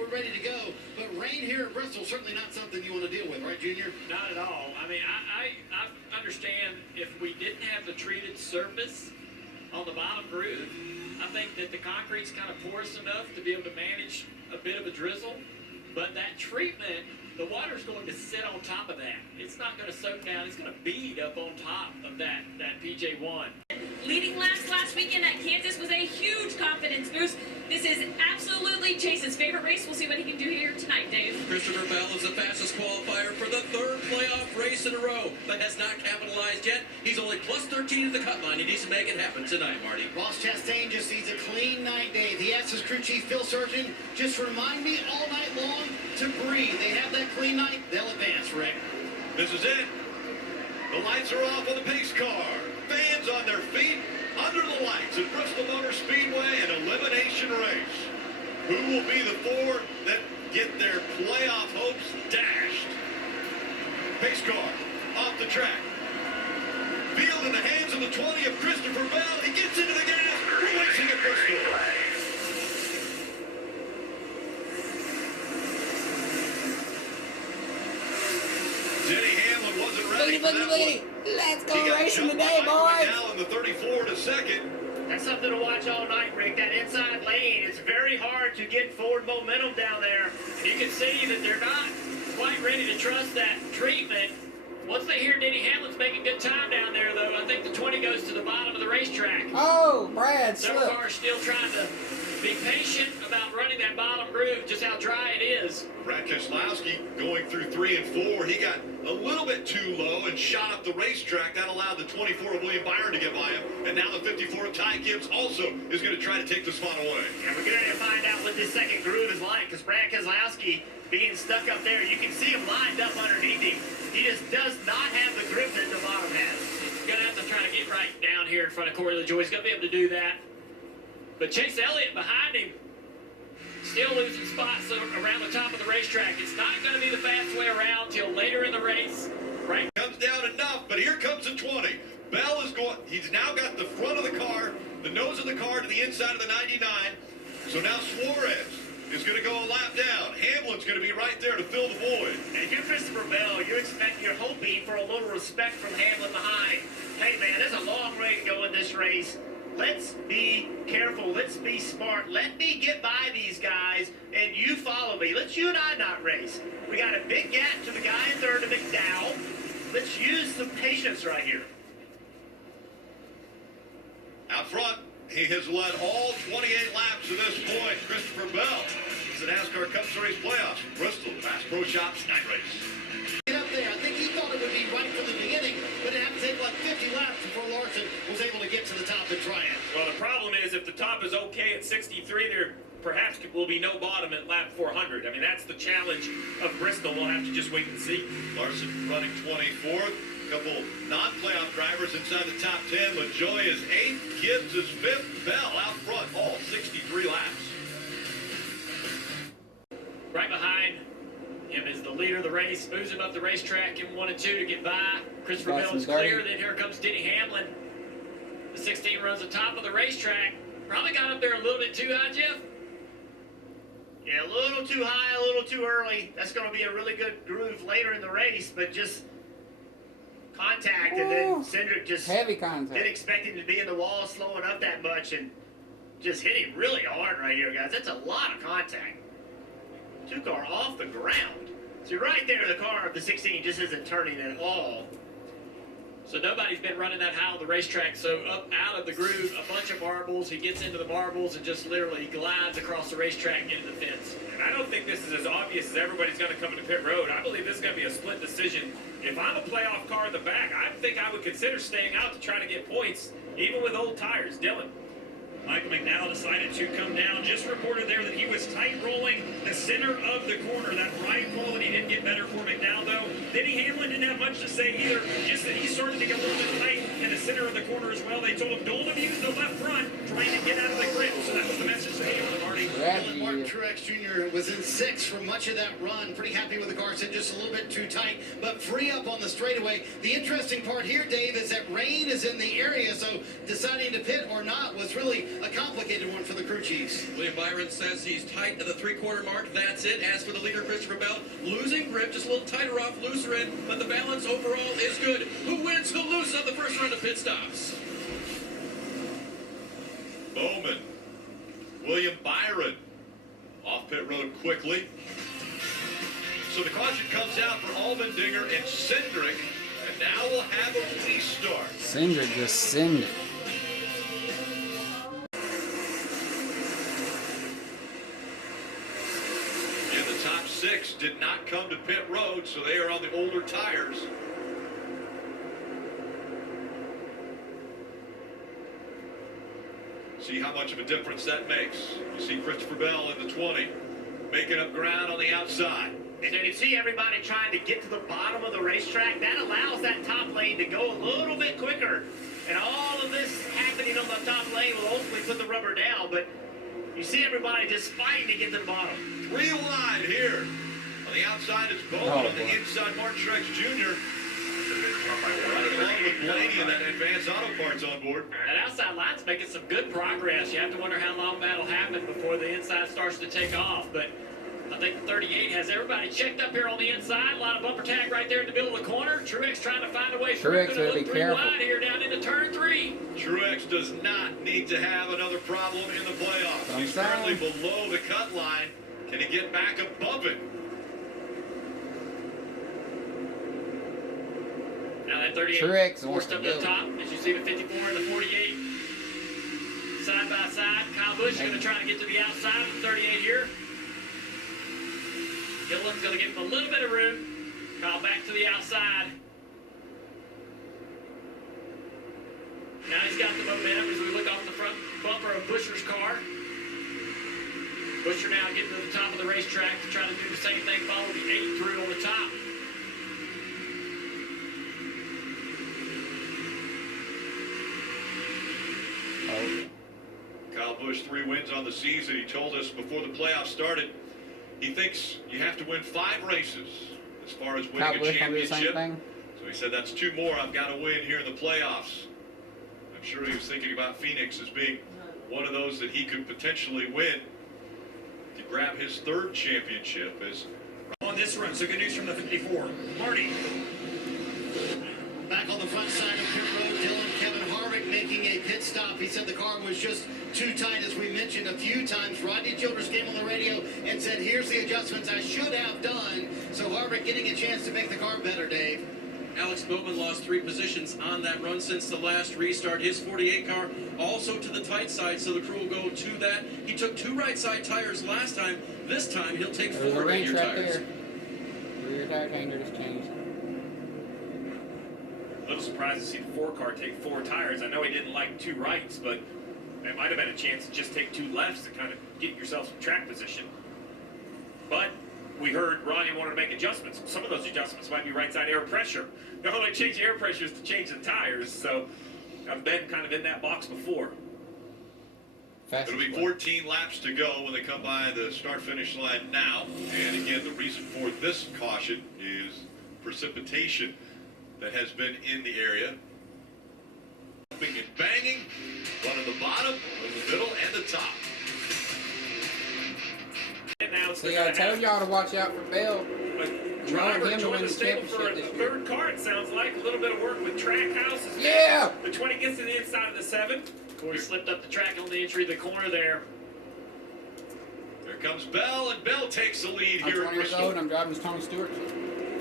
we're ready to go. But rain here at Bristol, certainly not something you want to deal with, right, Junior? Not at all. I mean, I understand if we didn't have the treated surface on the bottom groove, I think that the concrete's kind of porous enough to be able to manage a bit of a drizzle. But that treatment, the water's going to sit on top of that. It's not going to soak down. It's going to bead up on top of that PJ1. Leading laps last weekend at Kansas was a huge confidence boost. This is absolutely Chase's favorite race. We'll see what he can do here tonight, Dave. Christopher Bell is the fastest qualifier for the third playoff race in a row, but has not capitalized yet. He's only plus 13 at the cut line. He needs to make it happen tonight, Marty. Ross Chastain just needs a clean night, Dave. He asked his crew chief, Phil Surgeon, just remind me all night long to breathe. They have that clean night, they'll advance, Rick. This is it. The lights are off on the pace car. Fans on their feet, under the lights at Bristol Motor Speedway, an elimination race. Who will be the four that get their playoff hopes dashed? Pace car off the track. Field in the hands of the 20 of Christopher Bell. He gets into the gas. Racing at Bristol. Denny Hamlin wasn't ready for that one. Let's go racing today, boys. Now in the 34 to second. That's something to watch all night, Rick. That inside lane, it's very hard to get forward momentum down there. And you can see that they're not quite ready to trust that treatment. Once they hear Denny Hamlin's making good time down there, though, I think the 20 goes to the bottom of the racetrack. Oh, Brad, Several cars still trying to be patient about running that bottom groove, just how dry it is. Brad Keselowski going through 3 and 4. He got a little bit too low and shot up the racetrack. That allowed the 24 of William Byron to get by him. And now the 54 of Ty Gibbs also is going to try to take the spot away. And we're going to find out what this second groove is like, because Brad Keselowski being stuck up there, you can see him lined up underneath him. He just does not have the grip that the bottom has. He's going to have to try to get right down here in front of Corey LaJoie. He's going to be able to do that. But Chase Elliott behind him, still losing spots around the top of the racetrack. It's not going to be the fast way around till later in the race. Right. Comes down enough, but here comes the 20. Bell is going, he's now got the front of the car, the nose of the car to the inside of the 99. So now Suarez is going to go a lap down. Hamlin's going to be right there to fill the void. And if you're Christopher Bell, you're hoping for a little respect from Hamlin behind. Hey man, there's a long way to go in this race. Let's be careful. Let's be smart. Let me get by these guys, and you follow me. Let's you and I not race. We got a big gap to the guy in third, to McDowell. Let's use some patience right here. Out front, he has led all 28 laps to this point. Christopher Bell is the NASCAR Cup Series playoffs. Bristol, Bass Pro Shops night race. Get up there. I think he thought it would be right from the beginning, but it had to take like 50 laps before Larson was able to get to the top and try it. Well, the problem is if the top is okay at 63, there perhaps will be no bottom at lap 400. I mean, that's the challenge of Bristol. We'll have to just wait and see. Larson running 24th. A couple non-playoff drivers inside the top 10. LaJoie is 8th. Gibbs is 5th. Bell out front, all 63 laps. Right behind him is the leader of the race. Moves him up the racetrack in 1 and 2 to get by. Christopher Bell is clear. Then here comes Denny Hamlin. The 16 runs the top of the racetrack. Probably got up there a little bit too high, Jeff. Yeah, a little too high, a little too early. That's going to be a really good groove later in the race, but just contact. And then Cindric just heavy contact. didn't expect him to be in the wall slowing up that much and just hit him really hard right here, guys. That's a lot of contact. Two car off the ground. So right there, the car of the 16 just isn't turning at all. So nobody's been running that high on the racetrack. So up out of the groove, a bunch of marbles. He gets into the marbles and just literally glides across the racetrack into the fence. And I don't think this is as obvious as everybody's going to come into pit road. I believe this is going to be a split decision. If I'm a playoff car in the back, I think I would consider staying out to try to get points, even with old tires. Dylan. Michael McDowell decided to come down. Just reported there that he was tight rolling the center of the corner. That ride quality didn't get better for McDowell, though. Denny Hamlin didn't have much to say either. Just that he started to get a little bit tight in the center of the corner as well. They told him, don't abuse the left front, trying to get out of the grip. So that was the message to Hamlin, Marty. Martin Truex Jr. was in 6th for much of that run. Pretty happy with the car. Said just a little bit too tight, but free up on the straightaway. The interesting part here, Dave, is that rain is in the area, so deciding to pit or not was really a complicated one for the crew chiefs. William Byron says he's tight at the 3/4 mark. that's it. As for the leader, Christopher Bell, losing grip, just a little tighter off, looser in, but the balance overall is good. Who wins, who loses on the first round of pit stops? Bowman. William Byron off pit road quickly. So the caution comes out for Allmendinger and Cindric. And now we'll have a restart. Cindric just send it. And the top 6 did not come to pit road, so they are on the older tires. See how much of a difference that makes. You see Christopher Bell in the 20, making up ground on the outside. And you can see everybody trying to get to the bottom of the racetrack. That allows that top lane to go a little bit quicker. And all of this happening on the top lane will ultimately put the rubber down. But you see everybody just fighting to get to the bottom. 3 wide here. On the outside is Bowman. On the inside, Martin Truex Jr. Right along with Blaney and that Advanced Auto Parts on board. That outside line's making some good progress. You have to wonder how long that'll happen before the inside starts to take off. But I think the 38 has everybody checked up here on the inside. A lot of bumper tag right there in the middle of the corner. Truex trying to find a way through. Truex better be 3 careful. wide here down into turn 3. Truex does not need to have another problem in the playoffs. He's currently below the cut line. Can he get back above it? Now that 38 Truex forced up to the top. As you see the 54 and the 48 side by side. Kyle Busch going to try to get to the outside of the 38 here. Gilliland's going to give him a little bit of room. Kyle back to the outside. Now he's got the momentum as we look off the front bumper of Buescher's car. Buescher now getting to the top of the racetrack to try to do the same thing, follow the 8 through on the top. Kyle Busch, 3 wins on the season. He told us before the playoffs started, he thinks you have to win 5 races as far as winning a championship. So he said, that's 2 more I've got to win here in the playoffs. I'm sure he was thinking about Phoenix as being one of those that he could potentially win to grab his 3rd championship. As on this run, so good news from the 54. Marty. Back on the front side of pit road, Dylan Kevin Harvick making a pit stop. He said the car was just too tight, as we mentioned a few times. Rodney Childress came on the radio and said, here's the adjustments I should have done. So Harvick getting a chance to make the car better, Dave. Alex Bowman lost 3 positions on that run since the last restart. His 48 car also to the tight side, so the crew will go to that. He took 2 right side tires last time. This time he'll take 4 rear tires. Rear tire changer just changed. A little surprised to see the 4 car take 4 tires. I know he didn't like 2 rights, but it might have been a chance to just take 2 lefts to kind of get yourself some track position. But we heard Ronnie wanted to make adjustments. Some of those adjustments might be right side air pressure. The only way to change the air pressure is to change the tires. So I've been kind of in that box before. It'll be 14 laps to go when they come by the start-finish line now. And again, the reason for this caution is precipitation that has been in the area. Bumping and banging, one at the bottom, in the middle, and the top. And now it's See, I told y'all to watch out for Bell. driver him to joined win the the stable for a championship this year. 3rd car, it sounds like. A little bit of work with Trackhouse. Yeah! The 20 gets to the inside of the 7. Corey slipped up the track on the entry of the corner there. There comes Bell, and Bell takes the lead I'm here 20 at years Bristol. old and I'm driving this Tony Stewart.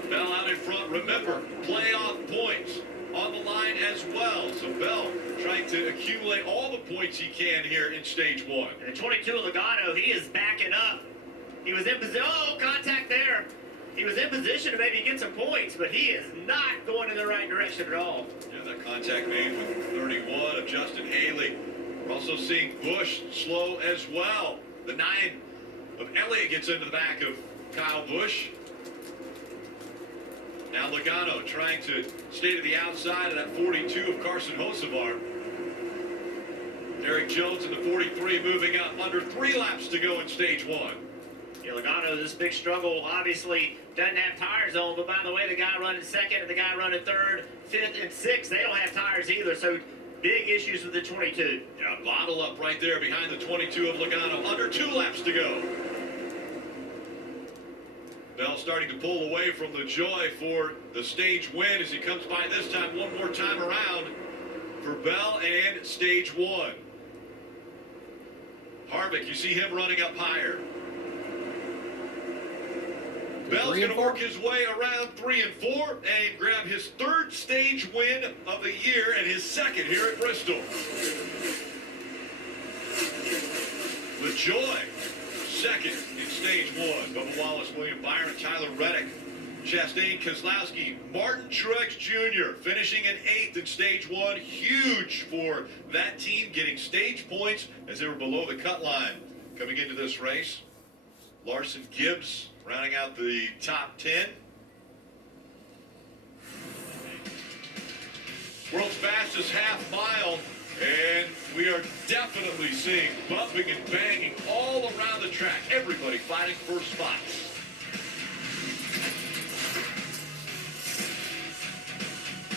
Bell out in front. Remember, playoff points on the line as well. So Bell trying to accumulate all the points he can here in stage 1. And the 22 Logano, he is backing up. He was in position. Oh, contact there. He was in position to maybe get some points, but he is not going in the right direction at all. Yeah, that contact made with 31 of Justin Haley. We're also seeing Busch slow as well. The 9 of Elliott gets into the back of Kyle Busch. Now Logano trying to stay to the outside of that 42 of Carson Hocevar. Eric Jones in the 43 moving up under 3 laps to go in stage 1. Yeah, Logano, this big struggle, obviously doesn't have tires on, but by the way, the guy running 2nd and the guy running 3rd, 5th, and 6th, they don't have tires either, so big issues with the 22. Yeah, bottle up right there behind the 22 of Logano. Under 2 laps to go. Bell starting to pull away from the joy for the stage win as he comes by this time one more time around for Bell and stage one. Harvick, you see him running up higher. Bell's going to work his way around 3 and 4 and grab his third stage win of the year and his second here at Bristol. LaJoy, second in stage one. Bubba Wallace, William Byron, Tyler Reddick, Chastain Keselowski, Martin Truex Jr. finishing in 8th in stage one. Huge for that team, getting stage points as they were below the cut line coming into this race. Larson Gibbs rounding out the top 10. World's fastest half mile, and we are definitely seeing bumping and banging all around the track. Everybody fighting for spots.